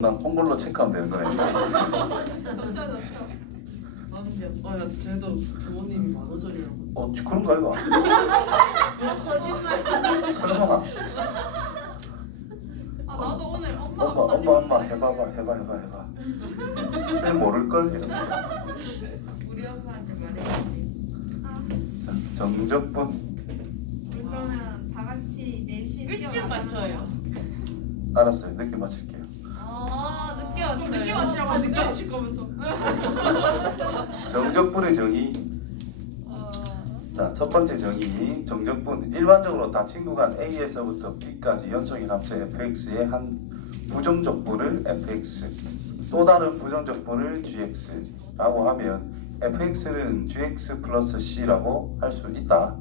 난 홈볼로 체크하면 되는 거네. 좋죠. 야, 쟤도 부모님이 만원짜리라고. 그런가 이거? 거짓말. 설마. 나도 오늘 엄마 엄마 해봐. 쌤 모를걸 이러면서. 우리 엄마한테 말해야지. 정적분. 그러면 다 같이 넷이 일찍 맞춰요. 알았어요. 늦게 맞힐게요. 늦게 왔어요. 늦게 마시라고 늦게 마실 거면서. 정적분의 정의. 자, 첫 번째 정의. 정적분. 일반적으로 다 친구간 A에서부터 B까지 연속인 합체 fx의 한 부정적분을 fx, 또 다른 부정적분을 gx라고 하면 fx는 gx 플러스 c라고 할 수 있다.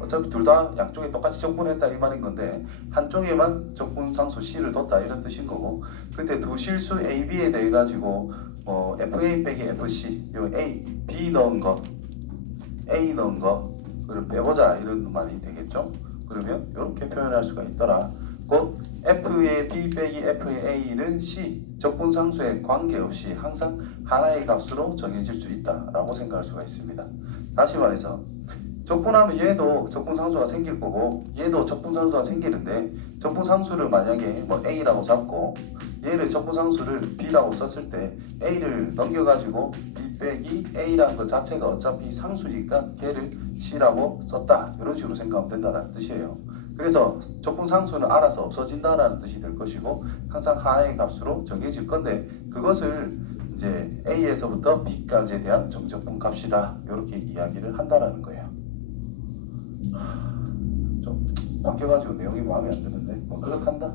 어차피 둘 다 양쪽에 똑같이 적분했다 이 말인 건데 한쪽에만 적분 상수 c를 뒀다 이런 뜻인 거고, 그때 두 실수 a, b에 대해 가지고 fa 빼기 fc, 요 a, b 넣은 거, a 넣은 거 그걸 빼보자 이런 말이 되겠죠. 그러면 이렇게 표현할 수가 있더라. 곧 f의 b 빼기 f의 a는 c, 적분 상수에 관계없이 항상 하나의 값으로 정해질 수 있다라고 생각할 수가 있습니다. 다시 말해서 적분하면 얘도 적분상수가 생길 거고 얘도 적분상수가 생기는데, 적분상수를 만약에 A라고 잡고 얘를 적분상수를 B라고 썼을 때 A를 넘겨가지고 B 빼기 A라는 것 자체가 어차피 상수니까 걔를 C라고 썼다, 이런 식으로 생각하면 된다는 뜻이에요. 그래서 적분상수는 알아서 없어진다라는 뜻이 될 것이고 항상 하나의 값으로 정해질 건데, 그것을 이제 A에서부터 B까지에 대한 정적분 값이다, 이렇게 이야기를 한다라는 거예요. 좀 바뀌어가지고 내용이 마음에 안 드는데 그렇단다.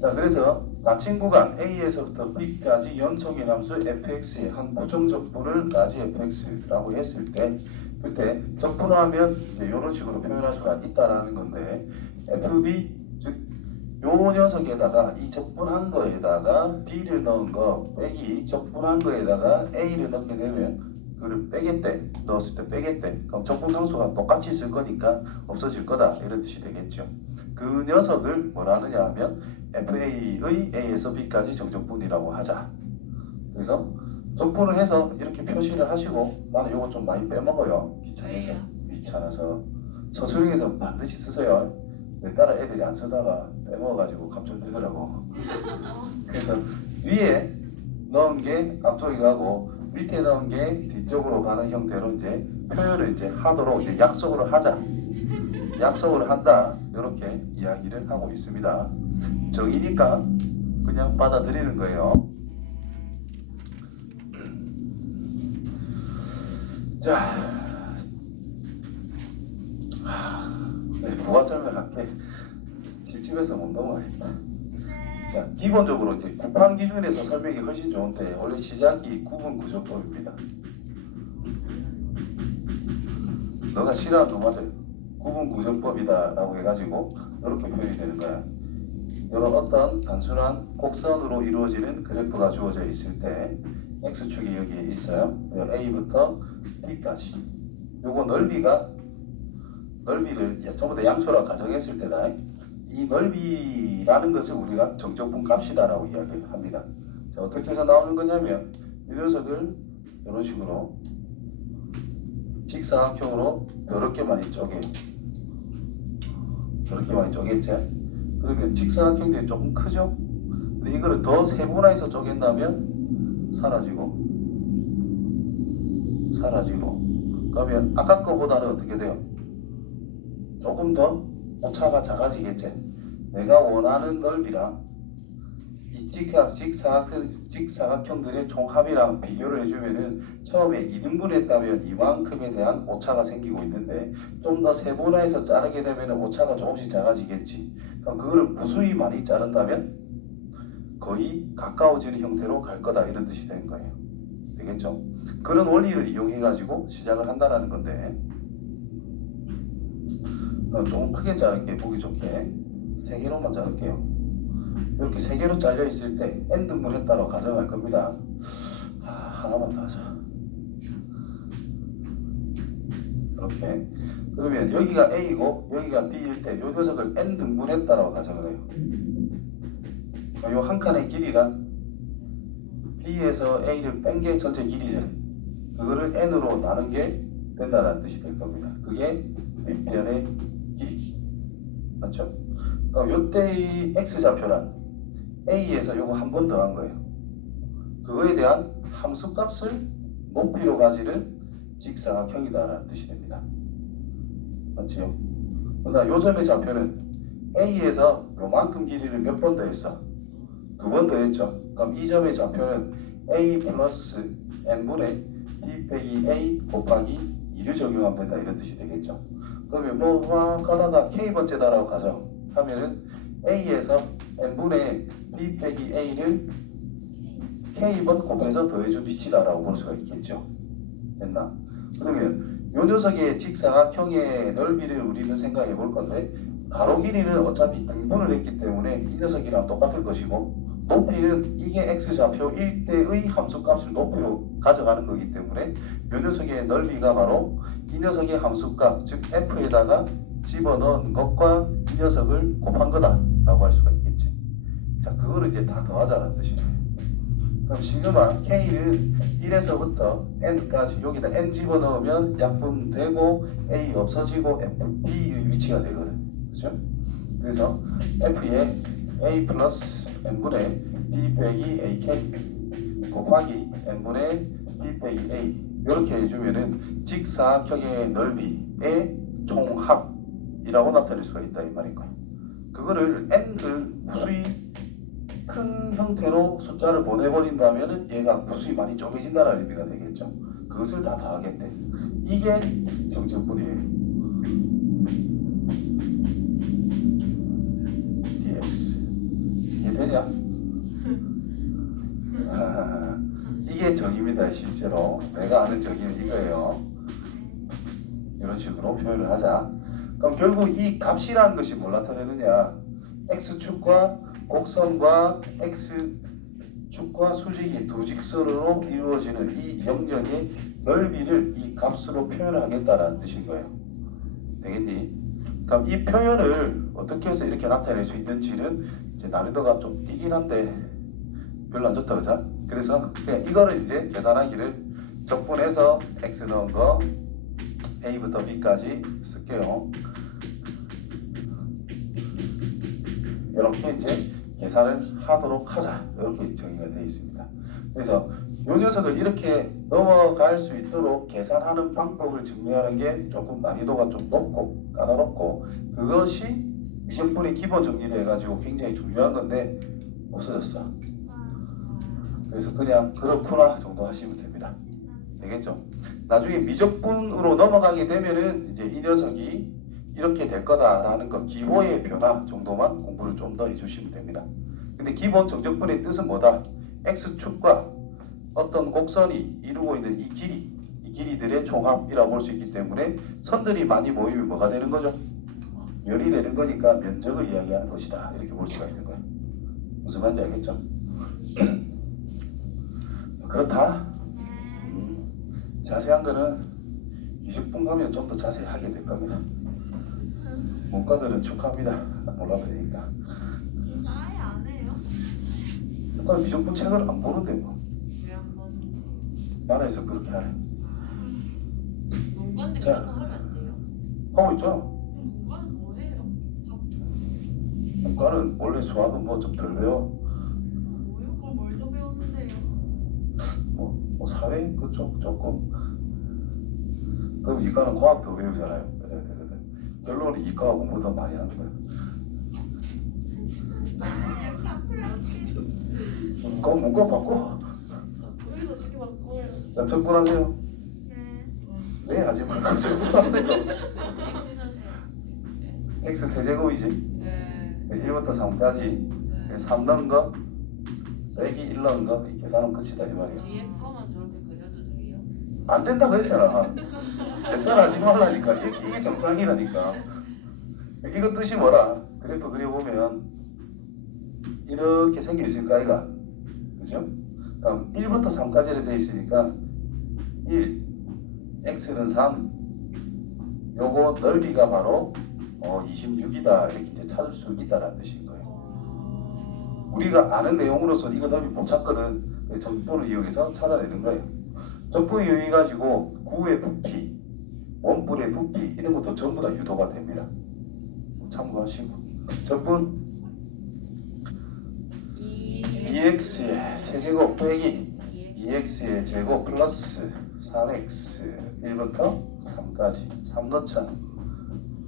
자, 그래서 나친 구간 A에서부터 B까지 연속인 함수 fx의 한 부정적분을 라지 fx라고 했을 때, 그때 적분하면 이제 이런 식으로 표현할 수가 있다라는 건데, fb 즉 요 녀석에다가 이 적분한 거에다가 b를 넣은 거 빼기 적분한 거에다가 a를 넣게 되면 그를 빼겠대, 넣었을 때 빼겠대. 그럼 적분상수가 똑같이 있을 거니까 없어질 거다, 이런 뜻이 되겠죠. 그 녀석을 뭐라 하느냐 하면 FA의 A에서 B까지 정적분이라고 하자. 그래서 적분을 해서 이렇게 표시를 하시고, 나는 요거 좀 많이 빼먹어요. 귀찮아서. 서술형에서 반드시 쓰세요. 내 따라 애들이 안 쓰다가 빼먹어가지고 감점되더라고. 그래서 위에 넣은 게 앞쪽에 가고 밑에 넣은 게 뒤쪽으로 가는 형태로 이제 표현을 이제 하도록 이제 약속을 하자, 약속을 한다, 이렇게 이야기를 하고 있습니다. 정의니까 그냥 받아들이는 거예요. 자, 부가 설명할게. 집집에서 못 넘어가겠다. 자, 기본적으로 이제 구판 기준에서 설명이 훨씬 좋은데 원래 시작이 구분 구조법입니다. 너가 싫어하는 거 맞아요. 구분 구조법이다라고 해가지고 이렇게 표현이 되는 거야. 이런 어떤 단순한 곡선으로 이루어지는 그래프가 주어져 있을 때 x축이 여기에 있어요. a부터 b까지. 요거 넓이를 전부 다 양수라 가정했을 때다. 이 넓이라는 것을 우리가 정적분 값이다라고 이야기를 합니다. 자, 어떻게 해서 나오는 거냐면 이 녀석을 이런 식으로 직사각형으로 더럽게 많이 쪼개. 더럽게 많이 쪼갰지? 그러면 직사각형들이 조금 크죠? 근데 이거를 더 세분화해서 쪼갠다면 사라지고 그러면 아까 거보다는 어떻게 돼요? 조금 더 오차가 작아지겠지. 내가 원하는 넓이랑 이 직사각형들의 총합이랑 비교를 해주면은 처음에 2등분 했다면 이만큼에 대한 오차가 생기고 있는데, 좀 더 세분화해서 자르게 되면 오차가 조금씩 작아지겠지. 그럼 그거를 무수히 많이 자른다면 거의 가까워지는 형태로 갈 거다, 이런 뜻이 되는 거예요. 되겠죠? 그런 원리를 이용해 가지고 시작을 한다라는 건데, 조금 크게 자를게, 보기 좋게 3개로만 자를게요. 이렇게 3개로 잘려 있을 때 n등분 했다고 가정할 겁니다. 하나만 더 하자. 이렇게. 그러면 여기가 a이고 여기가 b일 때 이 녀석을 n등분 했다고 가정을 해요. 요 한 칸의 길이란 B에서 A를 뺀 게 전체 길이죠. 그거를 N으로 나눈 게 된다는 뜻이 될 겁니다. 그게 밑변의 길이. 맞죠? 그럼 요때의 X좌표란 A에서 요거 한 번 더한 거예요. 그거에 대한 함수값을 높이로 가지는 직사각형이다라는 뜻이 됩니다. 맞지요? 그다음 요 점의 좌표는 A에서 요만큼 길이를 몇 번 더했어? 2번 더했죠. 그럼 이 점의 좌표는 A 플러스 n분의 B 빼기 A 곱하기 2를 적용하면 된다 이런 뜻이 되겠죠. 그러면 뭐 가다가 K번째다라고 가죠. 하면은 A에서 n분의 B 빼기 A를 K번 곱해서 더해준 위치다라고 볼 수가 있겠죠. 됐나? 그러면 요 녀석의 직사각형의 넓이를 우리는 생각해 볼 건데 가로 길이는 어차피 등분을 했기 때문에 이 녀석이랑 똑같을 것이고 높이는 이게 X좌표일 때의 함수값을 높이로 가져가는 거기 때문에 이 녀석의 넓이가 바로 이 녀석의 함수값 즉 F에다가 집어넣은 것과 이 녀석을 곱한 거다 라고 할 수가 있겠지. 자, 그거를 이제 다 더하자는 뜻이에요. 그럼 시그마 K는 1에서부터 N까지 여기다 N 집어넣으면 약분되고 A 없어지고 B의 위치가 되거든. 그죠? 그래서 F에 A 플러스 N분의 B 빼기 AK 곱하기 N분의 B 빼기 A 이렇게 해주면은 직사각형의 넓이의 총합이라고 나타낼 수가 있다 이 말인 거야. 그거를 N을 무수히 큰 형태로 숫자를 보내버린다면은 얘가 무수히 많이 쪼개진다는 의미가 되겠죠. 그것을 다 더하겠대. 이게 정적분이에요. dx 이해되냐? 이게 정입니다. 실제로 내가 아는 정의는 이거예요. 이런 식으로 표현을 하자. 그럼 결국 이 값이라는 것이 뭘 나타내느냐? x축과 곡선과 x축과 수직이 두 직선으로 이루어지는 이 영역의 넓이를 이 값으로 표현하겠다라는 뜻인 거예요. 되겠니? 그럼 이 표현을 어떻게 해서 이렇게 나타낼 수 있는지는 이제 난이도가 좀 뛰긴 한데 별로 안 좋다 그죠? 그래서 그냥 이거를 이제 계산하기를 적분해서 x 넣은 거 a부터 b까지 쓸게요. 이렇게 이제 계산을 하도록 하자 이렇게 정의가 되어 있습니다. 그래서 이 녀석을 이렇게 넘어갈 수 있도록 계산하는 방법을 증명하는 게 조금 난이도가 좀 높고 까다롭고 그것이 미적분의 기본 정리를 해가지고 굉장히 중요한 건데 없어졌어. 그래서 그냥 그렇구나 정도 하시면 됩니다. 되겠죠? 나중에 미적분으로 넘어가게 되면은 이제 이 녀석이 이렇게 될 거다라는 거 기호의 변화 정도만 공부를 좀 더 해주시면 됩니다. 근데 기본 정적분의 뜻은 뭐다? x축과 어떤 곡선이 이루고 있는 이 길이들의 총합이라고 볼 수 있기 때문에 선들이 많이 모이면 뭐가 되는 거죠? 면이 되는 거니까 면적을 이야기하는 것이다 이렇게 볼 수가 있는 거예요. 무슨 말인지 알겠죠? 그렇다. 자세한 거는 20분 가면 좀 더 자세히 하게 될 겁니다. 문과들은 축하합니다. 몰라도 되니까. 인사 아예 안 해요? 문과는 미적분 책을 안 보는데 뭐. 왜안 봐? 나라에서 그렇게 하래. 문과인데 자. 그런 거 하면 안 돼요? 하고 있잖아. 문과는 뭐 해요? 문과는 원래 수학은 뭐 좀 덜 배워. 뭐요? 그럼 뭘 더 배우는데요? 뭐 사회 그쪽 조금. 그럼 이과는 과학 더 배우잖아요. 그래야 되거든. 결론은 이과 공부 더 많이 하는 거야. 그냥 차트라지. 그럼 문과 바꿔. 여기서 쉽게 바꿔요. 자, 적분하세요. 네. 네, 하지 말고 적분하세요. x 세제곱이지. 네. 1부터 3까지 3 넣은 거 빼기 1 넣은 거 이 계산하면 끝이다 이 말이야. 뒤에 거만 저렇게 그려도 돼요? 안 된다 그랬잖아. 대단하지 말라니까. 이게 정상이라니까. 이거 뜻이 뭐라? 그래프 그려보면 이렇게 생겨 있을까 아이가? 그죠? 그럼 1부터 3까지 되어 있으니까 1 x는 3 요거 넓이가 바로 26이다 이렇게 이제 찾을 수 있다라는 뜻인 거예요. 우리가 아는 내용으로서 이거 넓이 못 찾거든. 정보를 이용해서 찾아내는 거예요. 정보 이용해 가지고 구의 부피, 원뿔의 부피 이런 것도 전부 다 유도가 됩니다. 참고하시고 적분 2x의 세제곱 빼기 2x의 제곱 플러스 3x 1부터 3까지 3 넣자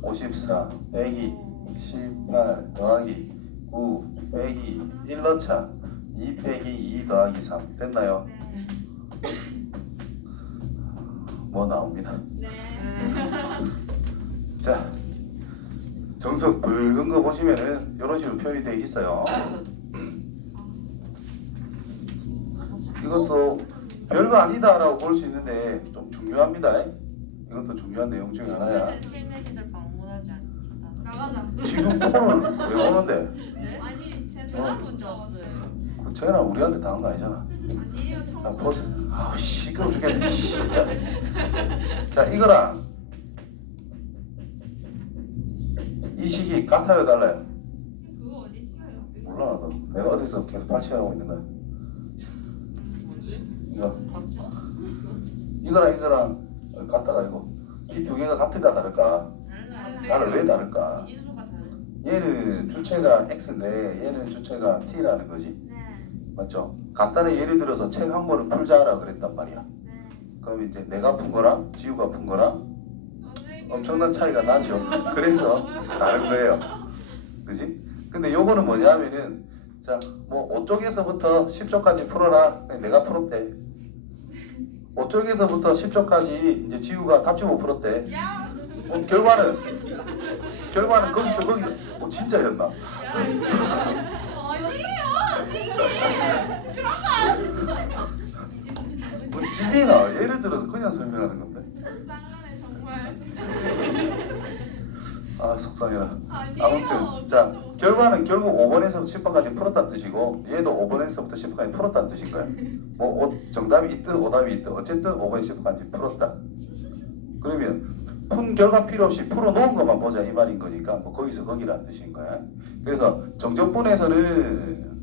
54 빼기 18 더하기 9 빼기 1 넣자 2 빼기 2 더하기 3 됐나요? 네. 뭐 나옵니다. 네. 자, 정석 붉은 거 보시면은 이런 식으로 표현이 되어 있어요. 이것도 별거 아니다라고 볼 수 있는데 좀 중요합니다. 이것도 중요한 내용 중에 하나야. 우리는 실내 시설 방문하지 않는다. 나가자. 지금 폰을 왜 오는데? 네? 아니 제 전화 전화 문자 왔어요. 그 전화 우리한테 당한 거 아니잖아. 아니에요 처음. 아, 버스. 아우 시끄러워 죽겠네. 진짜. 자, 이거랑 이 식이 같아요, 달라요? 그거 어디 있어요? 몰라 나도. 내가 어디서 계속 발췌하고 있는 거야. 뭐지? 이거. 봤죠? 이거랑 같다가 이거. 이 두 개가 같을까 다를까? 나는 왜 다를까? 미진수가 다른. 얘는 주체가 x인데 얘는 주체가 t라는 거지. 네. 맞죠? 간단히 예를 들어서 책 한 권을 풀자라 그랬단 말이야. 네. 그럼 이제 내가 푼 거랑 지우가 푼 거랑 선생님. 엄청난 차이가 나죠. 그래서 다른 거예요. 그지? 근데 요거는 뭐냐면은 자, 뭐 5쪽에서부터 10쪽까지 풀어라. 내가 풀었대. 5쪽에서부터 10쪽까지 이제 지우가 답지 못 풀었대. 야. 결과는 거기서 진짜였나? 뭐 진리나 예를 들어서 그냥 설명하는 건데. 불쌍하네 정말. 아 속상해라. 아니에요. 아무튼 자 결과는 결국 5번에서 10번까지 풀었다는 뜻이고 얘도 5번에서부터 10번까지 풀었다는 뜻인 거야. 뭐 정답이 있든 오답이 있든 어쨌든 5번 10번까지 풀었다. 그러면 푼 결과 필요 없이 풀어놓은 것만 보자 이 말인 거니까 뭐 거기서 거기라는 뜻인 거야. 그래서 정적분에서는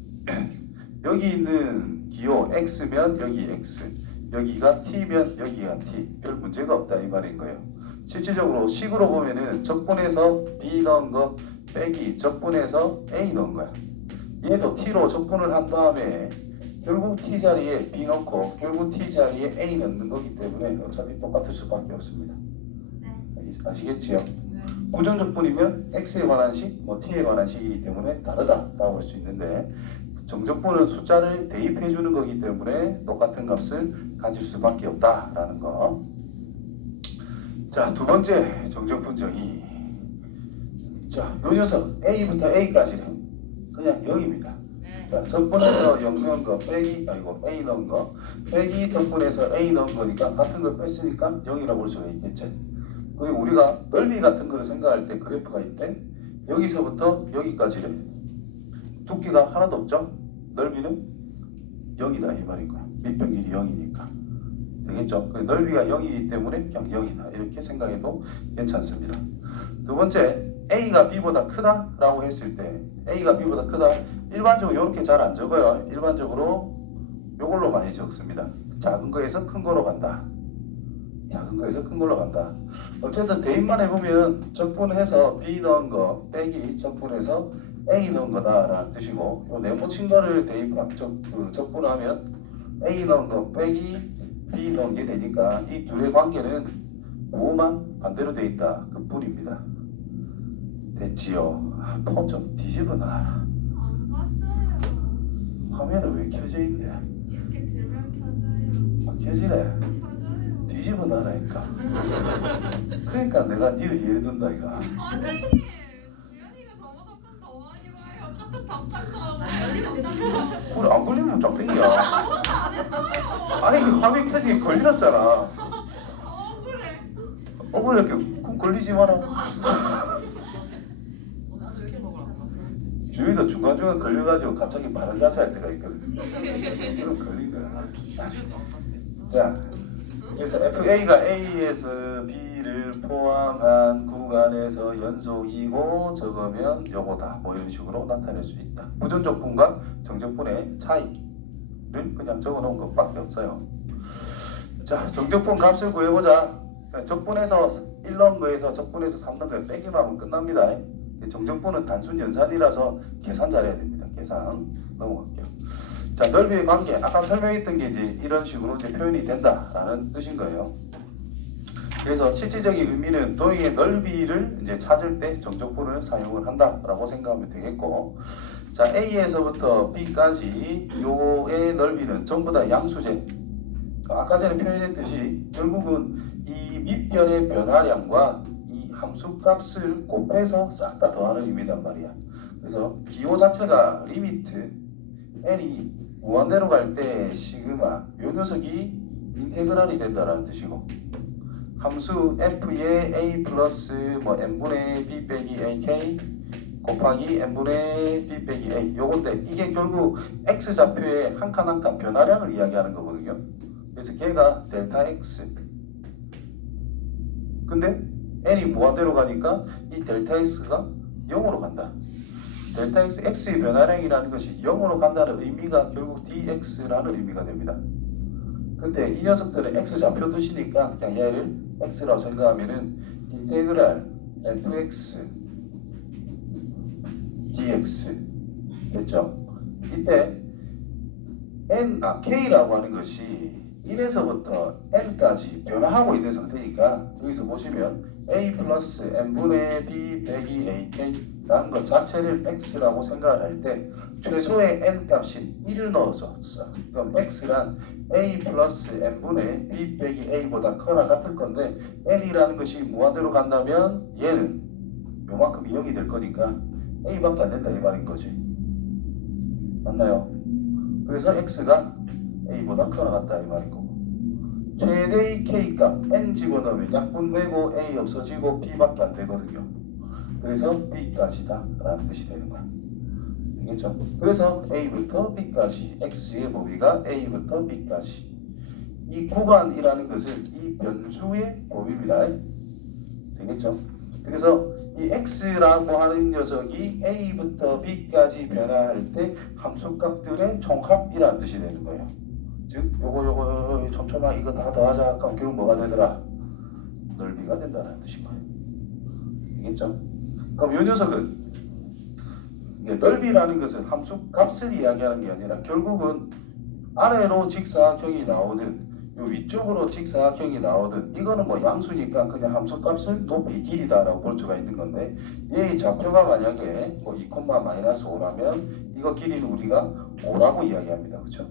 여기 있는 기호 x면 여기 x, 여기가 t면 여기가 t, 별 문제가 없다 이 말인 거예요. 실질적으로 식으로 보면은 적분에서 b 넣은 것 빼기 적분에서 a 넣은 거야. 얘도 t로 적분을 한 다음에 결국 t 자리에 b 넣고 결국 t 자리에 a 넣는 거기 때문에 어차피 똑같을 수밖에 없습니다. 아시겠지요? 부정적분이면 x에 관한 식, 뭐 t에 관한 식이기 때문에 다르다라고 볼 수 있는데 정적분은 숫자를 대입해 주는 거기 때문에 똑같은 값을 가질 수밖에 없다라는 거. 자, 두 번째 정적분 정의. 자, 요 녀석 a부터 a까지는 그냥 0입니다. 자, 적분에서 0 넣은 거 빼기 A 넣은 거 빼기 적분에서 A 넣은 거니까 같은 걸 뺐으니까 0이라고 볼 수가 있겠죠. 그리고 우리가 넓이 같은 거를 생각할 때 그래프가 있대. 여기서부터 여기까지래. 두께가 하나도 없죠? 넓이는 0이다 이 말인 거야. 밑변 길이 0이니까. 되겠죠? 넓이가 0이기 때문에 그냥 0이다. 이렇게 생각해도 괜찮습니다. 두 번째, A가 B보다 크다라고 했을 때 A가 B보다 크다. 일반적으로 이렇게 잘 안 적어요. 일반적으로 이걸로 많이 적습니다. 작은 거에서 큰 거로 간다. 작은 거에서 큰 걸로 간다. 어쨌든 대입만 해보면 적분해서 B 넣은 거 빼기 적분해서 A 넣은 거다라는 뜻이고 요 네모친 거를 적분하면 A 넣은 거 빼기 B 넣은 게 되니까 이 둘의 관계는 부호만 반대로 돼 있다. 그 뿐입니다. 됐지요? 폰 좀 뒤집어 놔라. 안 봤어요. 화면은 왜 켜져 있네? 이렇게 들면 켜져요. 안 켜지네. 켜져요. 뒤집어 놔라니까. 그러니까 내가 니를 예를 든다 이가. 선생님, 주연이가 저보다 폰 더 많이 봐요. 카톡 답장도 하고 답장도 하고. 그래 안 걸리면 짝대기야. 아무것도 안 했어요. 아니 그 화면 켜지게 걸렸잖아. 그래. 그래 이렇게 쿵 걸리지 마라. 치킨 먹으러 갔다. 주위도 중간중간 걸려가지고 갑자기 바른 자세 할 때가 있거든. 그럼 걸린 거야. 자, 그래서 FA가 A에서 B를 A를 포함한 구간에서 연속이고 적으면 요거다. 뭐 이런 식으로 나타낼 수 있다. 부정적분과 정적분의 차이를 그냥 적어놓은 것밖에 없어요. 자, 정적분 값을 구해보자. 적분에서 1 넣은 거에서 적분에서 3 넣은 거에 빼기만 하면 끝납니다. 정적분은 단순 연산이라서 계산 잘해야 됩니다. 계산 넘어갈게요. 자, 넓이의 관계. 아까 설명했던 게 이제 이런 식으로 이제 표현이 된다라는 뜻인 거예요. 그래서 실질적인 의미는 도형의 넓이를 이제 찾을 때 정적분을 사용을 한다라고 생각하면 되겠고, 자, A에서부터 B까지 요의 넓이는 전부 다 양수제. 아까 전에 표현했듯이 결국은 이 밑변의 변화량과 이 함수값을 곱해서 싹 다 더하는 의미단 말이야. 그래서 기호 자체가 리미트 L이 무한대로 갈 때 시그마 요 녀석이 인테그랄이 된다라는 뜻이고, 함수 f의 a 플러스 뭐 n분의 b 빼기 ak 곱하기 n분의 b 빼기 a 요건데 이게 결국 x 좌표의 한 칸 한 칸 변화량을 이야기하는 거거든요. 그래서 걔가 델타 x. 근데 n이 무한대로 가니까 이 델타 x가 0으로 간다. 델타 x, x의 변화량이라는 것이 0으로 간다는 의미가 결국 dx라는 의미가 됩니다. 근데 이 녀석들은 x 좌표 뜻이니까 그냥 얘를 x라고 생각하면은 인테그랄 fx dx 됐죠? 이때 k라고 하는 것이 1에서부터 n까지 변화하고 있는 상태니까 여기서 보시면 a 플러스 n분의 b 빼기 ak라는 것 자체를 x라고 생각을 할 때 최소의 n 값인 1을 넣어서 써. 그럼 x란 a 플러스 n분의 b 빼기 a보다 커나 같을 건데 n이라는 것이 무한대로 간다면 얘는 요만큼 0이 될 거니까 a밖에 안 된다 이 말인 거지. 맞나요? 그래서 x가 a보다 커나 같다 이 말인 거고, 최대의 k값 n 집어넣으면 약분되고 a 없어지고 b밖에 안 되거든요. 그래서 b까지다 라는 뜻이 되는 거야. 되겠죠? 그래서 a부터 b까지 x의 범위가 a부터 b까지, 이 구간이라는 것은 이 변수의 범위입니다. 되겠죠? 그래서 이 x라고 하는 녀석이 a부터 b까지 변화할 때 함수값들의 총합이라는 뜻이 되는 거예요. 즉 요거 촘촘하게 이거 다 더하자 그럼 결국 뭐가 되더라? 넓이가 된다는 뜻인 거예요. 되겠죠? 그럼 요 녀석은 넓이라는 것은 함수값을 이야기하는 게 아니라 결국은 아래로 직사각형이 나오든 요 위쪽으로 직사각형이 나오든 이거는 뭐 양수니까 그냥 함수값을 높이 길이다라고 볼 수가 있는 건데, 얘의 좌표가 만약에 뭐 2,-5라면 이거 길이는 우리가 5라고 이야기합니다. 그렇죠?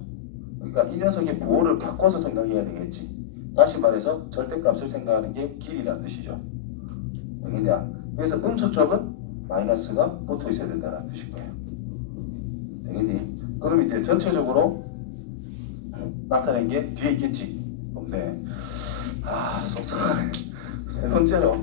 그러니까 이 녀석의 부호를 바꿔서 생각해야 되겠지. 다시 말해서 절대값을 생각하는 게 길이라는 뜻이죠. 되겠냐? 그래서 음수 쪽은 마이너스가 붙어 있어야 된다는 뜻인 거예요. 되겠니? 그럼 이제 전체적으로 나타낸 게 뒤에 있겠지. 없네. 속상하네. 세 번째로.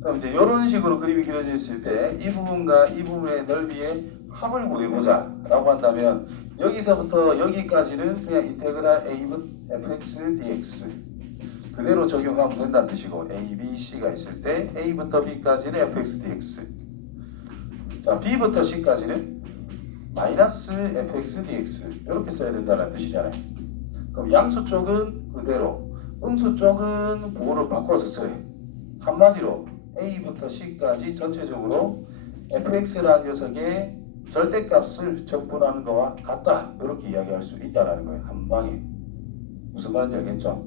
그럼 이제 이런 식으로 그림이 그려져 있을 때 이 부분과 이 부분의 넓이의 합을 구해보자 라고 한다면 여기서부터 여기까지는 그냥 인테그랄 a fx dx 그대로 적용하면 된다는 뜻이고, a, b, c가 있을 때 a부터 b까지는 fx dx, 자 b부터 c까지는 마이너스 fx dx 이렇게 써야 된다는 뜻이잖아요. 그럼 양수 쪽은 그대로, 음수 쪽은 부호를 바꿔서 써요. 한마디로 a부터 c까지 전체적으로 fx라는 녀석의 절대값을 적분하는 거와 같다 이렇게 이야기할 수 있다는 거예요. 한 방에. 무슨 말인지 알겠죠?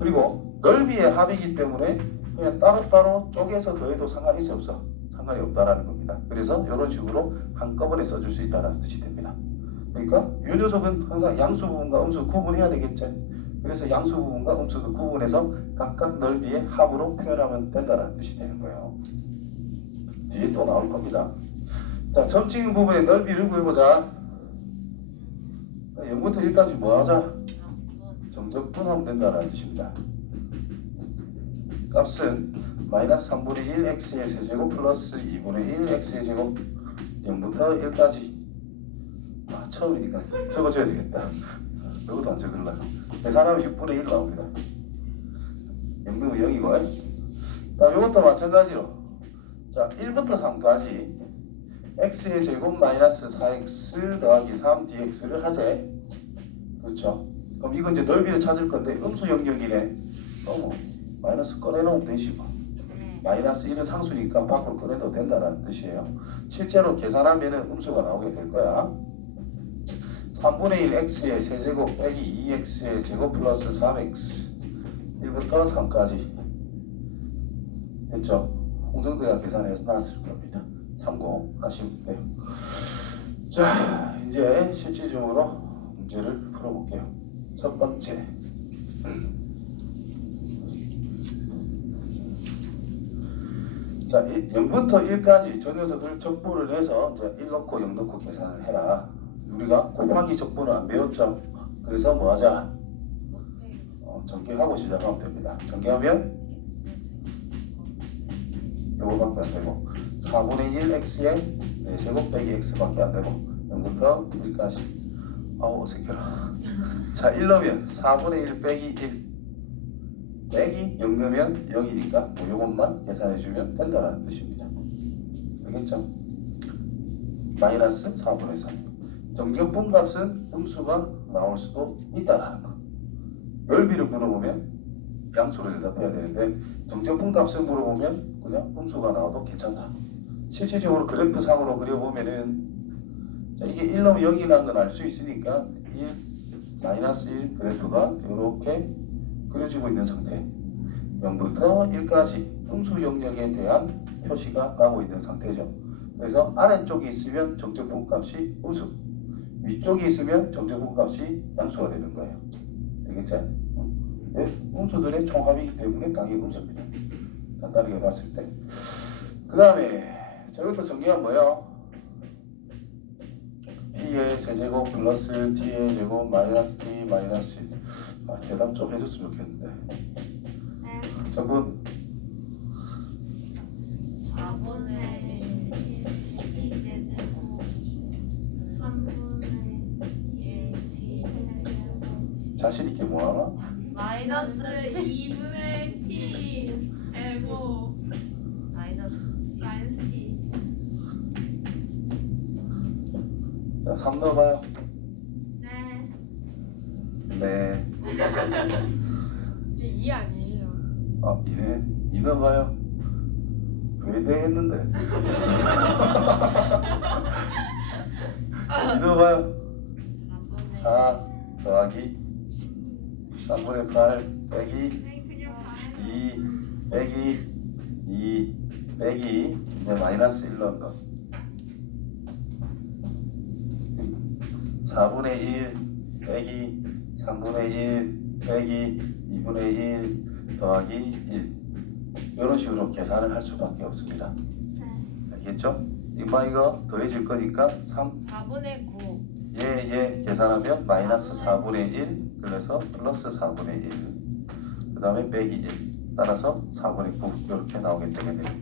그리고 넓이의 합이기 때문에 그냥 따로따로 쪼개서 더해도 상관이 없어. 상관이 없다라는 겁니다. 그래서 이런 식으로 한꺼번에 써줄 수 있다는 뜻이 됩니다. 그러니까 이 녀석은 항상 양수 부분과 음수 구분해야 되겠죠. 그래서 양수 부분과 음수를 구분해서 각각 넓이의 합으로 표현하면 된다는 뜻이 되는 거예요. 뒤에 또 나올 겁니다. 자, 점 찍은 부분의 넓이를 구해보자. 0부터 1까지 뭐 하자? 정적분하면 된다는 뜻입니다. 값은 마이너스 3분의 1 x의 세제곱 플러스 2분의 1 x의 제곱 0부터 1까지. 처음이니까 적어줘야 되겠다. 이것도 안 적으려고. 계산하면 6분의 1 나옵니다. 0은 0이고 다음 이것도 마찬가지로 자 1부터 3까지 x의 제곱 마이너스 4x 더하기 3dx를 하재. 그렇죠? 그럼 이건 이제 넓이를 찾을 건데 음수 영역이네. 너무 마이너스 꺼내놓으면 되지 뭐. 마이너스 1은 상수니까 밖으로 꺼내도 된다는 뜻이에요. 실제로 계산하면은 음수가 나오게 될 거야. 3분의 1 x의 세제곱 빼기 2x의 제곱 플러스 3x 1부터 3까지 됐죠? 홍정대가 계산해서 나왔을 겁니다. 참고하시면 돼요. 자, 이제 실질적으로 문제를 풀어볼게요. 첫 번째. 자, 0부터 1까지 저 녀석을 적분을 해서 이제 1 넣고 0 넣고 계산을 해라. 우리가 곱하기 적분을 안 배웠죠? 그래서 뭐 하자? 전개하고 시작하면 됩니다. 전개하면 요거밖에 안 되고 4분의 1 x의 제곱 빼기 x밖에 안 되고 0부터 1까지 아우 어색해라. 자 1 넣으면 4분의 1 빼기 1 빼기 0 넣으면 0이니까 뭐 요것만 계산해주면 된다는 뜻입니다. 알겠죠? 마이너스 4분의 3 정적분 값은 음수가 나올 수도 있다라는 거. 넓이를 물어보면 양수로 대답해야 되는데 정적분 값을 물어보면 그냥 음수가 나와도 괜찮다. 실질적으로 그래프 상으로 그려보면은 자, 이게 1 넣으면 0이라는 건 알 수 있으니까 1, 마이너스 1 그래프가 이렇게 그려지고 있는 상태. 0부터 1까지 음수 영역에 대한 표시가 나오고 있는 상태죠. 그래서 아래쪽이 있으면 정적분 값이 음수, 위쪽이 있으면 정적분 값이 양수가 되는 거예요. 되겠죠? 음수들의 총합이기 때문에 당연히 음수입니다. 간단하게 봤을 때. 그 다음에 자 이것도 전개가 뭐예요? t의 세제곱 플러스 t의 제곱 마이너스 t 마이너스 1. 대답 좀 해줬으면 좋겠는데. 저분 4분의 1 t 제곱 3분의 1 t 세제곱 자신 있게 뭐하나? 마이너스 2분의 t 제곱 마이너스 마이너스 t. 자 3 넣어봐요. 네. 네. 이게 2 아니에요. 아 이네 2 넣어봐요. 왜 네 했는데? 2 넣어봐요. 4분의 4 더하기 3분의 8 빼기 네 그냥 봐요. 2 빼기 2 빼기 이제 마이너스 1 넣은 거 4분의 1 빼기 3분의 1 빼기 2분의 1 더하기 1 이런 식으로 계산을 할 수밖에 없습니다. 알겠죠? 이거 더해질 거니까 4분의 9 예 계산하면 마이너스 4분의 1 그래서 플러스 4분의 1 그 다음에 빼기 1 따라서 4분의 9 이렇게 나오게 되겠네요.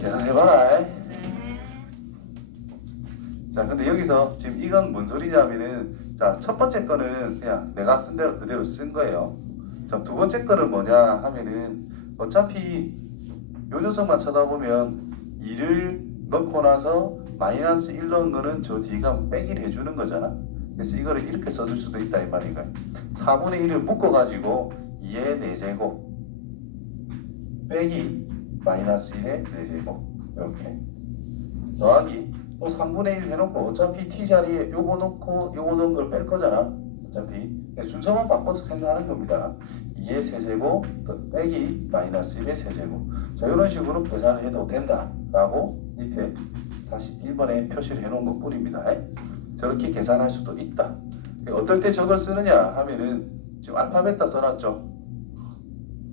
계산해봐라. 네. 자 근데 여기서 지금 이건 뭔 소리냐면은 자 첫 번째 거는 그냥 내가 쓴 대로 그대로 쓴 거예요. 자 두 번째 거는 뭐냐 하면은 어차피 요 녀석만 쳐다보면 2를 넣고 나서 마이너스 1 넣은 거는 저 뒤가 빼기를 해주는 거잖아. 그래서 이거를 이렇게 써줄 수도 있다 이 말인가요. 4분의 1을 묶어가지고 2의 4제곱 빼기 마이너스 1의 4제곱 이렇게 더하기 또 3분의 1 해놓고 어차피 t 자리에 요거 넣고 요거 넣은 걸 뺄 거잖아. 어차피 순서만 바꿔서 생각하는 겁니다. 2의 세제곱 빼기 마이너스 1의 세제곱 자 이런 식으로 계산을 해도 된다 라고 밑에 다시 1번에 표시를 해놓은 것 뿐입니다. 저렇게 계산할 수도 있다. 어떨 때 저걸 쓰느냐 하면은 지금 알파벳다 써놨죠.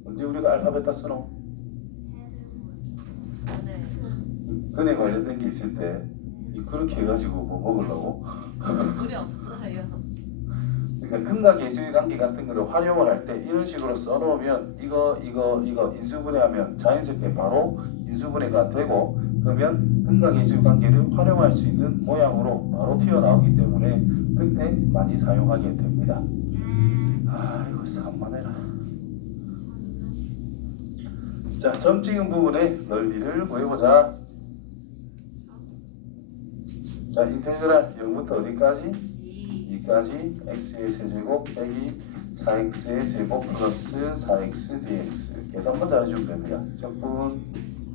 언제 우리가 알파벳다 써놓? 네. 근에 관련된 게 있을 때 그렇게 해가지고 뭐 먹으려고? 물이 없어요. 그러니까 근각 예수의 관계 같은 거를 활용을 할 때 이런 식으로 써놓으면 이거 인수분해하면 자연스럽게 바로 인수분해가 되고 그러면 근각 예수의 관계를 활용할 수 있는 모양으로 바로 튀어나오기 때문에 그때 많이 사용하게 됩니다. 아이고 산만해라. 자, 점 찍은 부분의 넓이를 구해보자. 자, 인테그랄 0부터 어디까지? 2까지 x의 세제곱 빼기 4x의 제곱 플러스 4x dx. 계산만 잘해주면 됩니다. 적분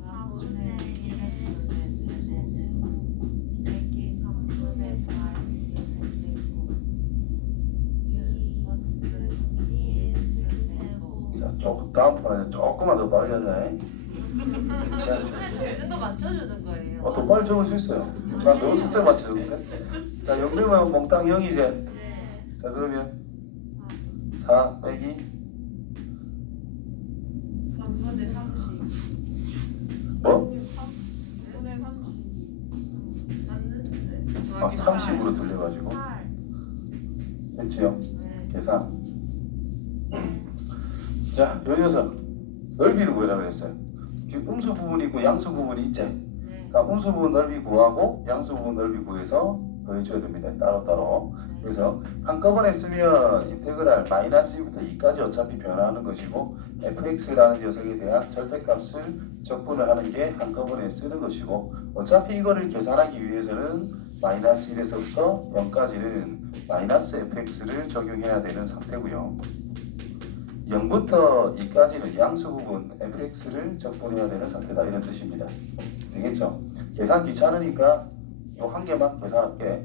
4분의 1x 세제곱 빼기 3분의 4x 세제곱 2x 제곱. 자, 다음 판에 조금만 더 빨리 하자. 근데 적는 거 맞춰주는 거예요. 더 빨리 적을 수 있어요. 난 너무 속도 맞추는데. 자, 0되면 몽땅 0이제. 네. 자, 그러면 4 빼기 3분의 30. 뭐? 3분의 30. 맞는데. 아, 30으로 들려가지고. 8. 됐지요? 네. 계산. 자, 요 녀석 넓이를 구해라 그랬어요. 지금 음수 부분이 있고 양수 부분이 있지. 네. 그러니까 음수 부분 넓이 구하고 양수 부분 넓이 구해서 더해줘야 됩니다. 따로따로. 그래서 한꺼번에 쓰면 인테그랄 마이너스 1부터 2까지 어차피 변화하는 것이고 fx라는 녀석에 대한 절대값을 적분을 하는 게 한꺼번에 쓰는 것이고 어차피 이거를 계산하기 위해서는 마이너스 1에서부터 0까지는 마이너스 fx를 적용해야 되는 상태고요. 0부터 2까지는 양수 부분 fx를 적분해야 되는 상태다 이런 뜻입니다. 되겠죠? 계산 귀찮으니까 요 한 개만 계산할게.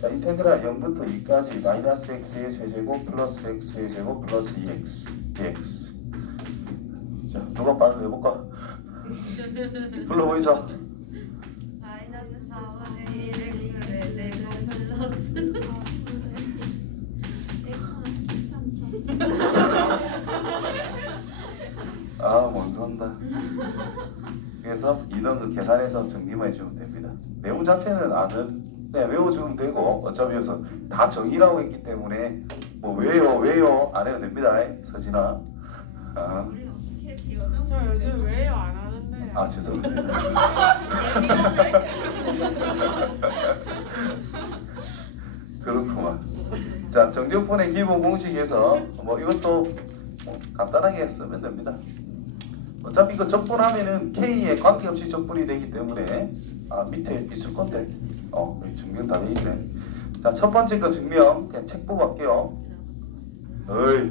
자, 인테그랄 0부터 2까지 마이너스 x의 세제곱 플러스 x의 제곱 플러스 2x dx. 자, 누가 빨리 해볼까? 불러보이소. 마이너스 4분의 1x 세제곱 플러스 아, 못 선다. 그래서 이런 거 계산해서 정리만 해주면 됩니다. 내용 자체는 아는 네, 외워주면 되고 어차피 여기서 다 정의라고 했기 때문에 뭐 왜요 안 해도 됩니다. 서진아. 아, 우리가 어떻게 이렇게 여자 저 요즘 왜요 안 하는데? 아 죄송합니다. 그렇구만. 자, 정적분의 기본 공식에서 뭐 이것도 뭐 간단하게 쓰면 됩니다. 어차피 이거 적분하면은 K에 관계없이 적분이 되기 때문에 아 밑에 있을 건데 여기 증명 다 돼 있네. 자, 첫 번째 거 증명 그냥 책 보고 할게요. 어이,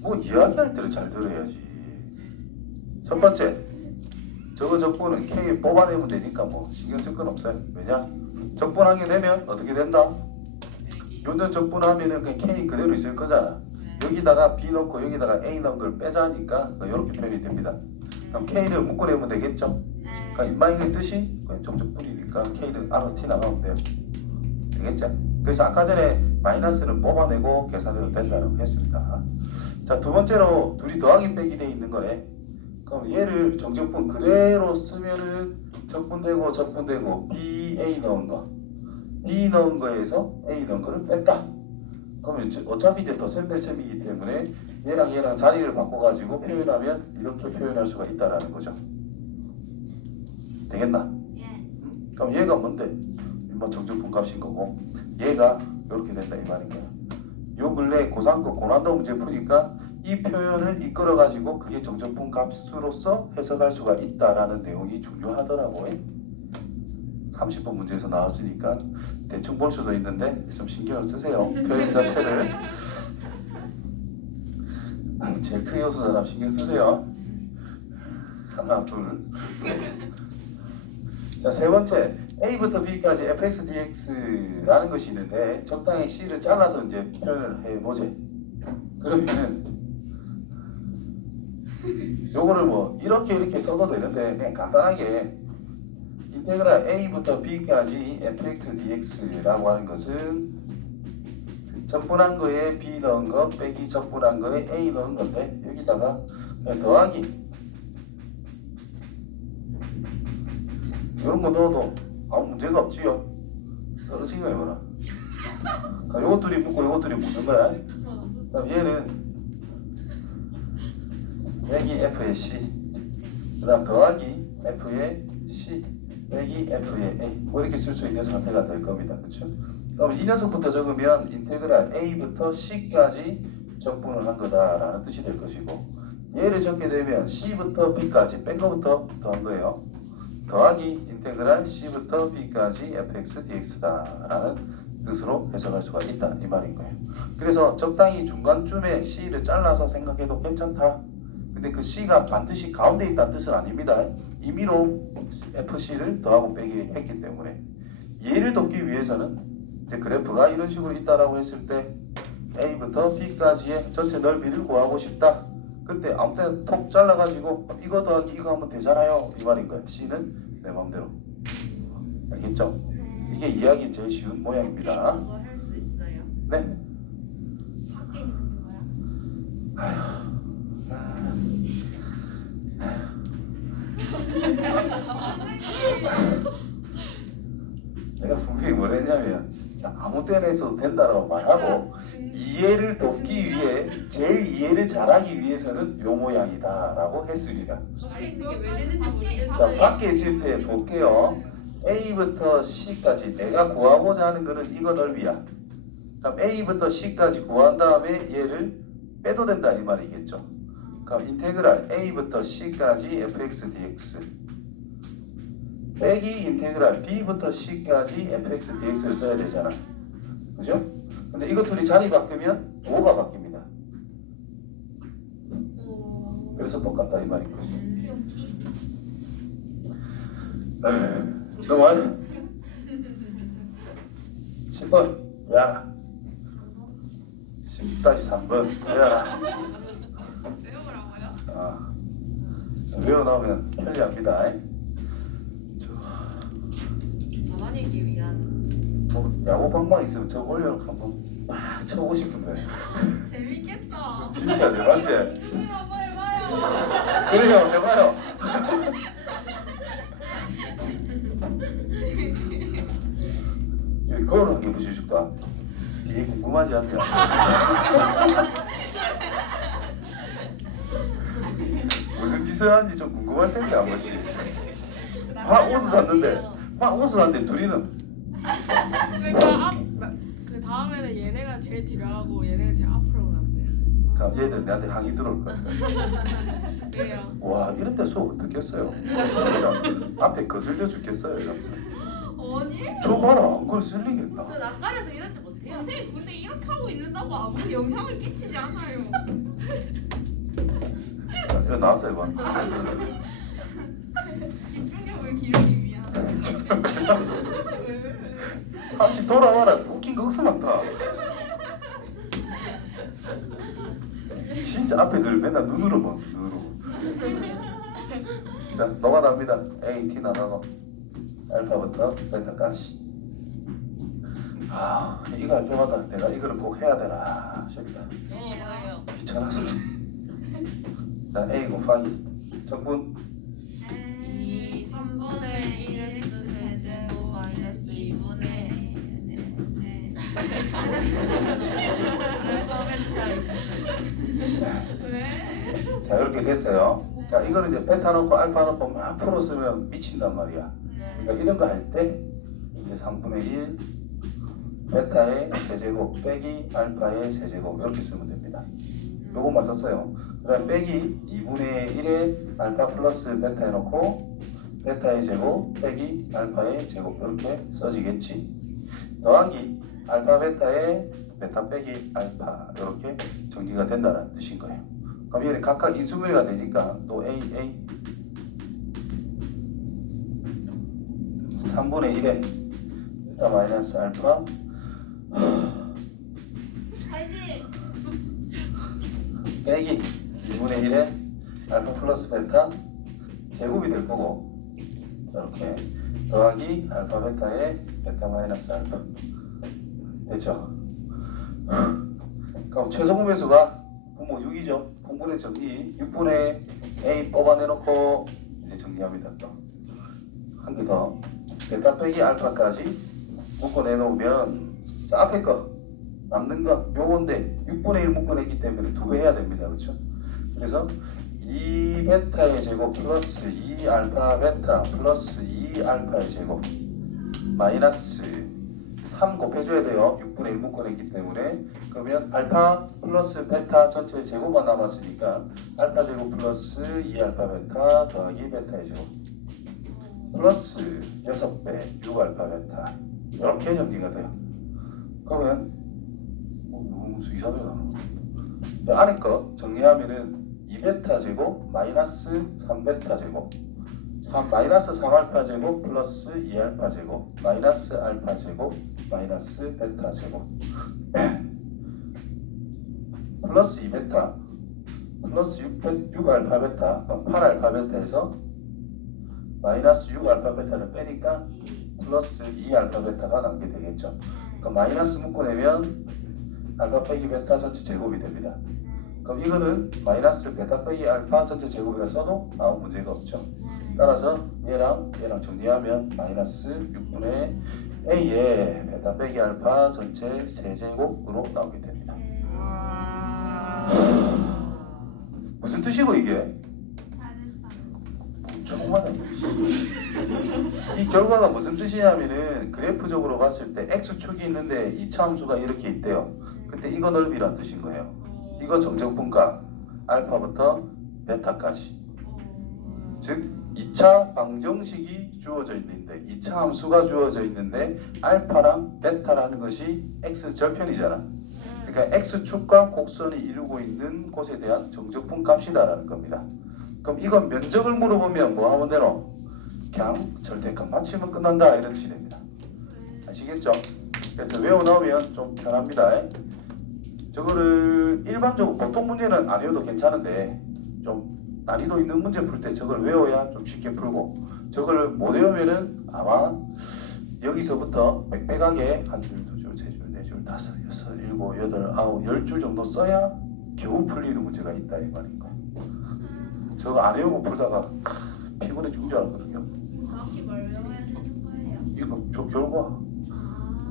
뭐 이야기할 때를 잘 들어야지. 첫 번째, 저거 적분은 K 뽑아내면 되니까 뭐 신경 쓸 건 없어요. 왜냐? 적분하게 되면 어떻게 된다? 요즘 적분하면은 그냥 K 그대로 있을 거잖아. 여기다가 B 넣고 여기다가 A 넣은 걸 빼자니까 이렇게 표현이 됩니다. 그럼 K를 묶어내면 되겠죠? 그러니까 인마이의 뜻이 정적분이니까 K는 알아서 T 나가면 돼요. 되겠죠? 그래서 아까 전에 마이너스는 뽑아내고 계산해도 된다고 했습니다. 자, 두 번째로 둘이 더하기 빼기 돼 있는 거네. 그럼 얘를 정적분 그대로 쓰면은 적분되고 B, A 넣은 거 D 넣은 거에서 A 넣은 거를 뺐다. 그러면 어차피 이제 더셈뺄셈이기 때문에 얘랑 자리를 바꿔가지고 표현하면 이렇게 표현할 수가 있다라는 거죠. 되겠나? 그럼 얘가 뭔데? 뭐 정적분 값인 거고 얘가 이렇게 된다 이 말인 거야. 요 근래 고3거 고난도 문제 푸니까 이 표현을 이끌어가지고 그게 정적분 값으로서 해석할 수가 있다라는 내용이 중요하더라고요. 30번 문제에서 나왔으니까 대충 볼 수도 있는데 좀 신경을 쓰세요. 표현 자체를 제일 큰 요소 사람 신경 쓰세요. 하나 둘. 자, 세 번째 A부터 B까지 fx dx라는 것이 있는데 적당히 C를 잘라서 이제 표현을 해보지. 그러면은 요거를 뭐 이렇게 써도 되는데 그냥 간단하게 인테그랄 A부터 B까지 fx dx라고 하는 것은 적분한 거에 B 넣은 거 빼기 적분한 거에 A 넣은 건데 여기다가 그냥 더하기 이런 거 넣어도 아무 문제가 없지요. 떨어지기만 해봐라. 그러니까 요것들이 묻고 요것들이 묻는 거야. 그럼 얘는 빼기 F의 C 그 다음 더하기 F의 C 빼기 F의 A 뭐 이렇게 쓸 수 있는 상태가 될 겁니다. 그렇죠? 그럼 이 녀석부터 적으면 인테그랄 A부터 C까지 적분을 한 거다라는 뜻이 될 것이고 얘를 적게 되면 C부터 B까지 뺀 거부터 더한 거예요. 더하기 인테그랄 C부터 B까지 fx dx다 라는 뜻으로 해석할 수가 있다 이 말인 거예요. 그래서 적당히 중간쯤에 C를 잘라서 생각해도 괜찮다. 근데 그 C가 반드시 가운데 있다는 뜻은 아닙니다. 임의로 FC를 더하고 빼기 했기 때문에 얘를 돕기 위해서는 이제 그래프가 이런 식으로 있다라고 했을 때 A부터 B까지의 전체 넓이를 구하고 싶다. 그때 아무 때나 톡 잘라가지고 이거 더하기 이거 하면 되잖아요 이 말인 거예요. C는 내 맘대로. 알겠죠? 이게 이해하기 제일 쉬운 모양입니다. 그거 할 수 있어요? 네. 밖에 있는 거야? 내가 분명히 뭘 했냐면 아무 때나 해도 된다라고 말하고 이해를 돕기 위해 제일 이해를 잘하기 위해서는 요 모양이다 라고 했습니다. 밖에 있는 게 왜 되는지 자, 모르겠어요. 밖에 있을 때 볼게요. A부터 C까지 내가 구하고자 하는 거는 이거 넓이야. 그럼 A부터 C까지 구한 다음에 얘를 빼도 된다 이 말이겠죠. 그럼 인테그랄 A부터 C까지 fx dx 빼기 인테그랄 B부터 C까지 fx dx를 써야 되잖아. 그죠? 근데 이것 둘이 자리 바뀌면 5가 바뀝니다. 그래서 똑같다 이 말인 거지. 귀엽기. 넘어가자. 10번 야 10-3번 외워라. 외우라고요? 아, 외워놓으면 편리합니다. 가만히 있기 위한 야구 방망이 있으면 저 올려놓고 한번 막 쳐보고 싶은데 재밌겠다. 진짜 내 맞지? 한번 해봐요. 그래요 해봐요. 여기 거울 한개 붙여줄까? 되게 궁금하지 않냐? 무슨 짓을 하는지 좀 궁금할 텐데 한 번씩. 막 옷을 샀는데 막 옷을 샀는데 둘이는 그러니까 그 다음에는 얘네가 제일 뒤로 하고 얘네가 제일 앞으로 가면 돼요. 그럼 얘들 내한테 항의 들어올 거야. 왜요? 와 이런 데 수업 어떻겠어요? 그냥 앞에 거슬려 죽겠어요 이러면서. 아니? 저 봐라 안 거슬리겠다. 저 낯가려서 이러지 못해요. 선생님 근데 이렇게 하고 있는다고 아무 영향을 끼치지 않아요. 자, 이거 나와서 해봐. 집중력을 기르기 위한. 왜? 한시 돌아와라. 웃긴 거 억수 많다. 진짜 앞에들 맨날 눈으로 봐. 눈으로. 자, 노가다입니다. A, T 나가고 알파부터 베타까지. 아, 이거 할 때마다 내가 이거를 꼭 해야 되나 싶다. 뭐예요? 귀찮아서. 자, A 곱하기 적분 2, 3분의 1x 세제곱 마이너스 2분의 알파 베타 x. 왜? 자 이렇게 됐어요. 자 이거는 이제 베타 넣고 알파 넣고 막 풀었으면 미친단 말이야. 그러니까 이런 거 할 때 이제 3분의 1 베타의 세제곱 빼기 알파의 세제곱 이렇게 쓰면 됩니다. 요것만 썼어요. 그 다음 빼기 2분의 1에 알파 플러스 베타 해놓고 베타의 제곱 빼기 알파의 제곱 이렇게 써지겠지. 더하기 알파 베타의 베타 빼기 알파 이렇게 정리가 된다는 뜻인 거예요. 그럼 얘는 각각 인수분해가 되니까 또 A 3분의 1에 베타 마이너스 알파 파이팅! 빼기 2분의 1에 알파 플러스 베타 제곱이 될 거고 이렇게 더하기 알파 베타에 베타 마이너스 알파 됐죠? 그럼 최소분 배수가 분모 6이죠. 통분의 정리 6분의 A 뽑아내놓고 이제 정리합니다. 또 한 개 더 베타 빼기 알파까지 묶어내놓으면 자, 앞에 거 남는 거 요건데 6분의 1 묶어냈기 때문에 두 배 해야 됩니다. 그렇죠? 그래서 2 베타의 제곱 플러스 2 알파 베타 플러스 2 알파의 제곱 마이너스 3 곱해줘야 돼요. 6분의 1 묶어냈기 때문에. 그러면 알파 플러스 베타 전체 제곱만 남았으니까 알파 제곱 플러스 2알파 베타 더하기 베타의 제곱 플러스 6배 6알파 베타 이렇게 정리가 돼요. 그러면 무슨 이상하다. 안에 거 정리하면은 2베타 제곱 마이너스 3베타 제곱 마이너스 3알파 제곱 플러스 2알파 제곱 마이너스 알파 제곱 마이너스 베타 제곱 플러스 2베타 플러스 6알파 베타 8알파 베타에서 마이너스 6알파 베타를 빼니까 플러스 2알파 베타가 남게 되겠죠. 그럼 마이너스 묶어내면 알파 빼기 베타 전체 제곱이 됩니다. 그럼 이거는 마이너스 베타 빼기 알파 전체 제곱이라 써도 아무 문제가 없죠. 따라서 얘랑 정리하면 마이너스 6분의 A의 베타 빼기 알파 전체 세제곱으로 나오게 됩니다. 무슨 뜻이고 이게? 정말 이 결과가 무슨 뜻이냐면은 그래프적으로 봤을 때 x축이 있는데 2차 함수가 이렇게 있대요. 근데 이거 넓이란 뜻인 거예요. 이거 정적분과 알파부터 베타까지. 즉 2차 방정식이 주어져 있는데 2차 함수가 주어져 있는데 알파랑 베타라는 것이 x 절편이잖아. 그러니까 x축과 곡선이 이루고 있는 곳에 대한 정적분 값이다라는 겁니다. 그럼 이건 면적을 물어보면 뭐 하면 되노? 그냥 절대값 맞추면 끝난다 이런 뜻이 됩니다. 아시겠죠? 그래서 외워놓으면 좀 편합니다. 저거를 일반적으로 보통 문제는 안 외워도 괜찮은데 좀 난이도 있는 문제 풀 때 저걸 외워야 좀 쉽게 풀고 저걸 못 외우면은 아마 여기서부터 빽빽하게 한 줄, 두 줄, 세 줄, 네 줄, 다섯, 여섯, 일곱, 여덟, 아홉, 10줄 정도 써야 겨우 풀리는 문제가 있다 이 말인 거예요. 저거 안 외우고 풀다가 피곤해 죽는 줄 알거든요. 정확히 뭘 외워야 되는 거예요? 이거 저 결과 아,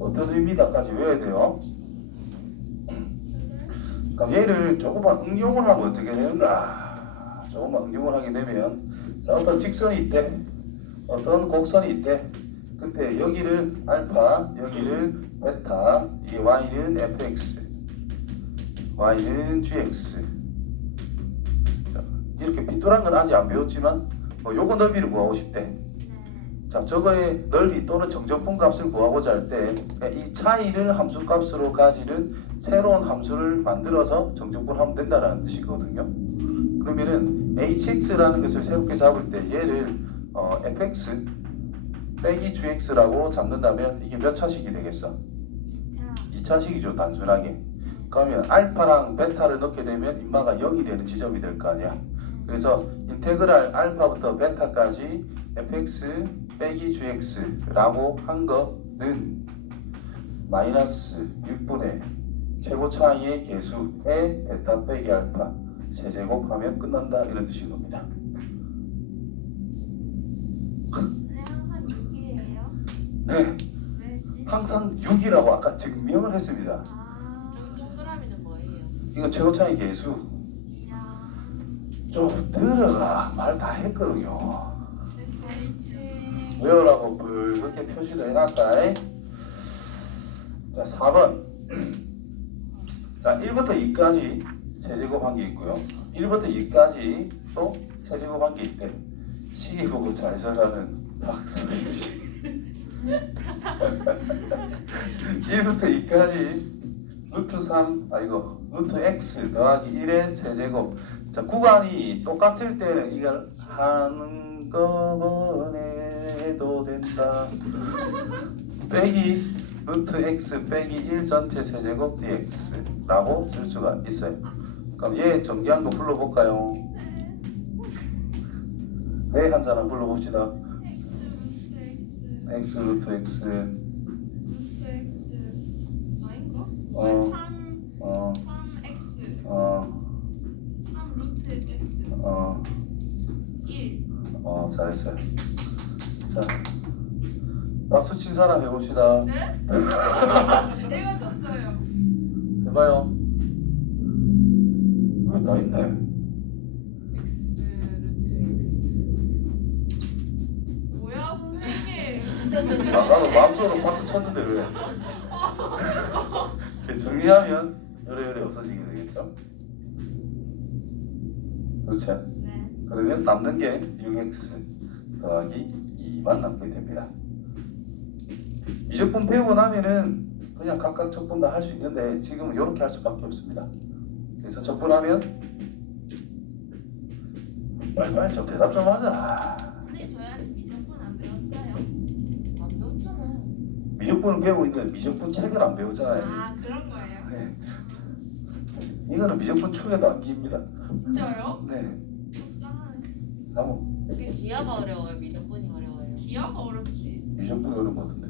어떤 의미다까지 외워야 돼요. 그럼 얘를 조금만 응용을 하면 어떻게 되는가? 조금만 응용을 하게 되면 자, 어떤 직선이 있대, 어떤 곡선이 있대. 근데 여기를 알파, 여기를 베타, 이 y는 fx, y는 gx. 자, 이렇게 삐뚤한 건 아직 안 배웠지만 뭐 요거 넓이를 구하고 싶대. 자, 저거의 넓이 또는 정적분 값을 구하고자 할 때 이 차이를 함수값으로 가지는 새로운 함수를 만들어서 정적분 하면 된다는 뜻이거든요. 그러면은 hx라는 것을 새롭게 잡을 때 얘를 fx 빼기 gx라고 잡는다면 이게 몇 차식이 되겠어? 2차식이죠, 단순하게. 그러면 알파랑 베타를 넣게 되면 인마가 0이 되는 지점이 될 거 아니야. 그래서 인테그랄 알파부터 베타까지 fx 빼기 gx라고 한 거는 마이너스 6분의 최고 차이의 개수의 베타 빼기 알파 세제곱하면 끝난다 이런 뜻인 겁니다. 근데 항상 6이에요? 네, 왜지? 항상 6이라고 아까 증명을 했습니다. 아, 여기 동그라미는 뭐예요? 이거 최고 차이 개수. 이야. 좀 들어라 말 다 했거든요. 화이팅. 외우라고 붉게 표시를 해놨다. 자 4번. 자 1부터 2까지 세제곱한 게 있고요. 1부터 2까지 또 세제곱한 게 있대. 시계 보고 잘 서라는 박수희 씨. 1부터 2까지 루트 3 루트 x 더하기 1의 세제곱. 자 구간이 똑같을 때는 이걸 한꺼번에 해도 된다. 빼기 루트 x 빼기 1 전체 세제곱 dx라고 쓸 수가 있어요. 그럼 얘 정리한 거 불러볼까요? 네, 한 사람 불러봅시다. x 루트 x 루트 x 아닌가? 어. 3x 어, 3 루트 x 어, 1 잘했어요. 자, 박수 친 사람 해봅시다. 네? 얘가 졌어요. 해봐요. 다 있네. x 루트 x 뭐야 선생님? 나도 마음속으로 박수 쳤는데 왜? 정리하면 요래요래 없어지게 되겠죠? 그렇죠? 네. 그러면 남는 게 6x 더하기 2만 남게 됩니다. 미적분 배우고 나면은 그냥 각각 적분 다 할 수 있는데 지금은 이렇게 할 수밖에 없습니다. 그래서 적분하면 빨리빨리 좀 대답 좀 하자. 근데 저희 아직 미적분 안 배웠어요. 안 배웠잖아. 미적분을 배우고 있는데 미적분 책을 안 배웠잖아요. 아 그런 거예요? 네. 이거는 미적분 축에도 안 끼입니다. 진짜요? 네. 속상하네. 한번 그게 기하가 어려워요. 미적분이 어려워요. 기하가 어렵지. 미적분 어려운 것 같은데.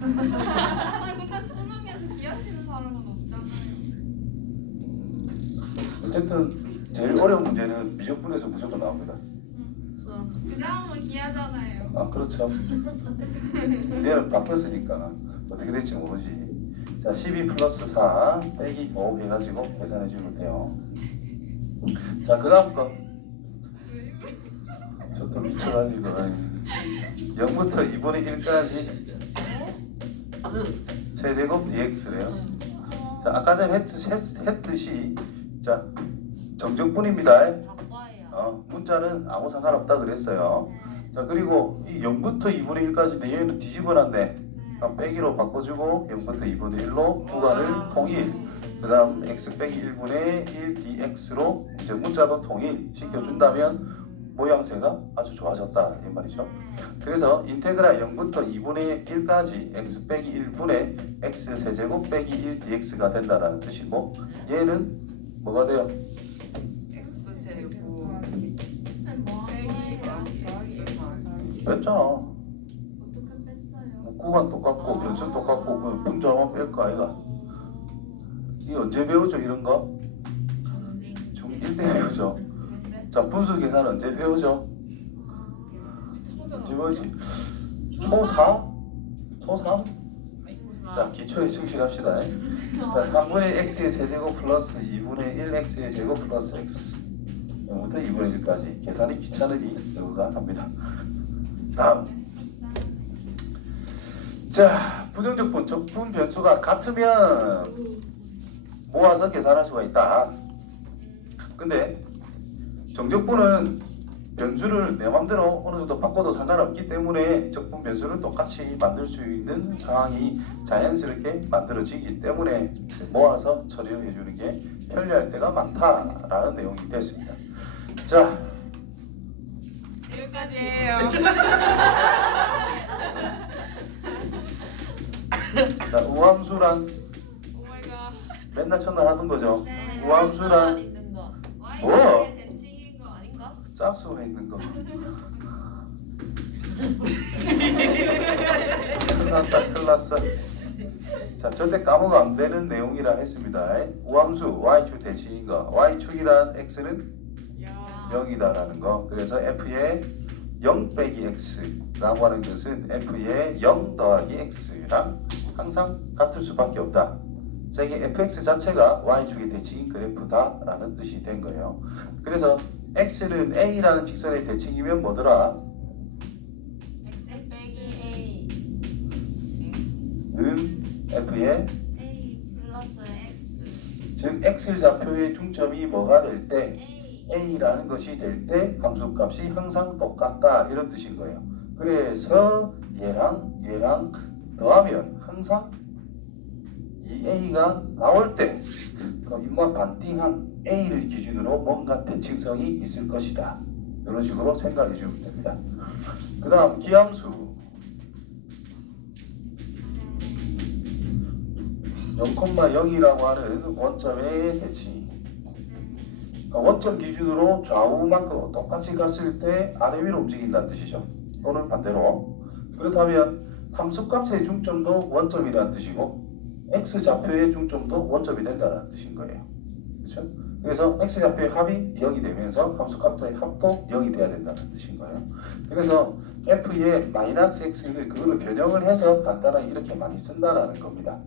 아니 근데 수능에서 기하 치는 사람은 없잖아요. 어쨌든 제일 어려운 문제는 미적분에서 무조건 나옵니다. 그 다음은 기하잖아요. 아 그렇죠. 문제는 바뀌었으니까 어떻게 될지 모르지. 자 12 플러스 4 빼기 5 해가지고 계산해 주면 돼요. 자 그 다음 거. 저 또 미쳐가지고 0부터 2분의 1까지 세제곱 dx래요. 자 아까 전에 했듯이 자 정적분입니다. 바꿔요. 문자는 아무 상관없다 그랬어요. 자 그리고 이 0부터 2분의 1까지인데 얘는 뒤집어놨네. 그럼 빼기로 바꿔주고 0부터 2분의 1로 부가를 통일. 그 다음 x 빼기 1분의 1 dx로 이제 문자도 통일 시켜준다면 모양새가 아주 좋아졌다 이 말이죠. 그래서 인테그랄 0부터 2분의 1까지 x 빼기 1분의 x 세제곱 빼기 1 dx가 된다라는 뜻이고 얘는 뭐가 돼요? x 제곱 뭐 빼기 뺐잖아. 어떻게 뺐어요? 구간 똑같고 변수 똑같고 그 문자만 뺄 거 아이가. 이 언제 배우죠 이런 거? 중1 때 배우죠. 자 분수 계산 언제 배우죠? 언제 배우지? 초4? 초3? 자 기초에 충실합시다. 자 3분의 x의 세제곱 플러스 2분의 1 x의 제곱 플러스 x 0부터 2분의 1까지 계산이 귀찮으니 이거가 합니다. 다음 자 부정적분 적분 변수가 같으면 모아서 계산할 수가 있다. 근데 정적분은 변수를 내 맘대로 어느 정도 바꿔도 상관없기 때문에 적분 변수를 똑같이 만들 수 있는 상황이 자연스럽게 만들어지기 때문에 모아서 처리를 해주는 게 편리할 때가 많다라는 내용이 됐습니다. 자, 여기까지예요. 자 우함수란 오마이갓. 맨날 첫날 하던 거죠. 네. 우함수란 있는 거. Y의 대칭인 거 아닌가? 짝수가 있는 거. 큰일 났어. 자, 절대 까먹으면 안 되는 내용이라 했습니다. 우함수 y축 대칭인 거. y축이란 x는 0이다라는 거. 그래서 f의 0 빼기 x라고 하는 것은 f의 0 더하기 x랑 항상 같을 수밖에 없다. 자, 이게 fx 자체가 y축의 대칭인 그래프다라는 뜻이 된 거예요. 그래서 x는 a라는 직선의 대칭이면 뭐더라? x 빼기 a 는 f의 A 플러스 X 즉 x 좌표의 중점이 뭐가 될 때 A a라는 것이 될 때 함수값이 항상 똑같다 이런 뜻인 거예요. 그래서 얘랑 더하면 항상 이 a가 나올 때 그럼 입만 반띵한 a를 기준으로 뭔가 대칭성이 있을 것이다. 이런 식으로 생각해 주면 됩니다. 그 다음 기함수 0,0이라고 하는 원점의 대칭. 원점 기준으로 좌우만큼 똑같이 갔을 때 아래 위로 움직인다는 뜻이죠. 또는 반대로. 그렇다면 함수값의 중점도 원점이라는 뜻이고 x 좌표의 중점도 원점이 된다는 뜻인 거예요. 그렇죠? 그래서 x 좌표의 합이 0이 되면서 함수값의 합도 0이 돼야 된다는 뜻인 거예요. 그래서 f의 마이너스 x를 그거를 변형을 해서 간단하게 이렇게 많이 쓴다라는 겁니다.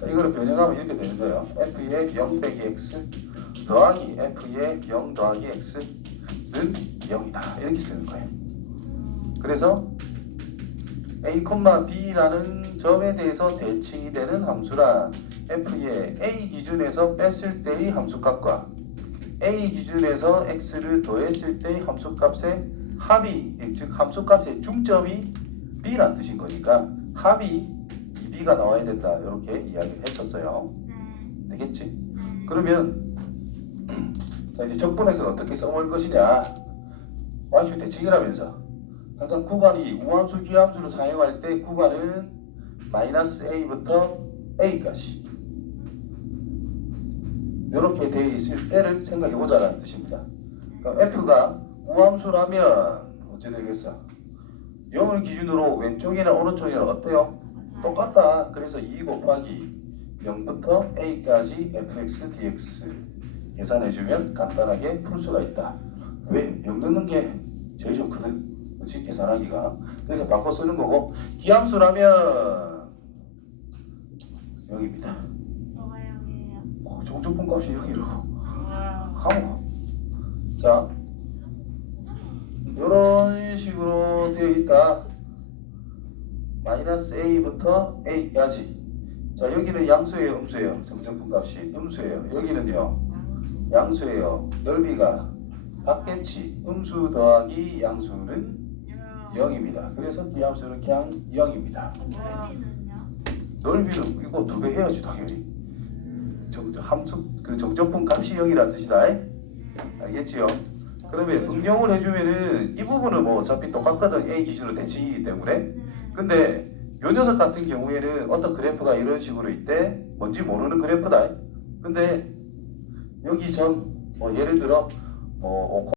자, 이거를 변형하면 이렇게 되는 거예요. f의 0 빼기 x 더하기 f의 0 더하기 x는 0이다. 이렇게 쓰는 거예요. 그래서 A, B라는 점에 대해서 대칭이 되는 함수란 f의 A 기준에서 뺐을 때의 함수값과 A 기준에서 x를 더했을 때의 함수값의 합이, 즉 함수값의 중점이 b란 뜻인 거니까 합이 이 b가 나와야 된다, 이렇게 이야기를 했었어요. 되겠지? 그러면 자, 이제 적분에서는 어떻게 써먹을 것이냐? 완수 대칭이라면서 항상 구간이 우함수 기함수를 사용할 때 구간은 마이너스 a부터 a까지 이렇게 되어 있을 때를 생각해 보자라는 뜻입니다. 그럼 f가 우함수라면 어찌 되겠어? 0을 기준으로 왼쪽이나 오른쪽이나 어때요? 똑같다. 그래서 2 곱하기 0부터 a까지 fx dx 계산해주면 간단하게 풀 수가 있다. 왜? 0 넣는 게 제일 좋거든. 그렇지? 계산하기가. 그래서 바꿔 쓰는 거고, 기함수라면 0입니다. 뭐가 0이에요? 정적분 값이 0이라고. 와. 하모. 자, 이런 식으로 되어 있다. 마이너스 a부터 a까지. 자, 여기는 양수예요, 음수예요? 정적분 값이 음수예요. 여기는요, 양수예요. 넓이가 같겠지. 음수 더하기 양수는 0입니다. 그래서 기함수는 그냥 0입니다. 넓이는요? 넓이는 이거 2배 해야지 당연히. 함수 그 정적분 값이 0이라는 뜻이다. 알겠지요? 그러면 응용을 해주면은 이 부분은 뭐 어차피 똑같거든. A 기준으로 대칭이기 때문에. 근데 요 녀석 같은 경우에는 어떤 그래프가 이런 식으로 있대. 뭔지 모르는 그래프다. 근데 여기 점 뭐 예를 들어 뭐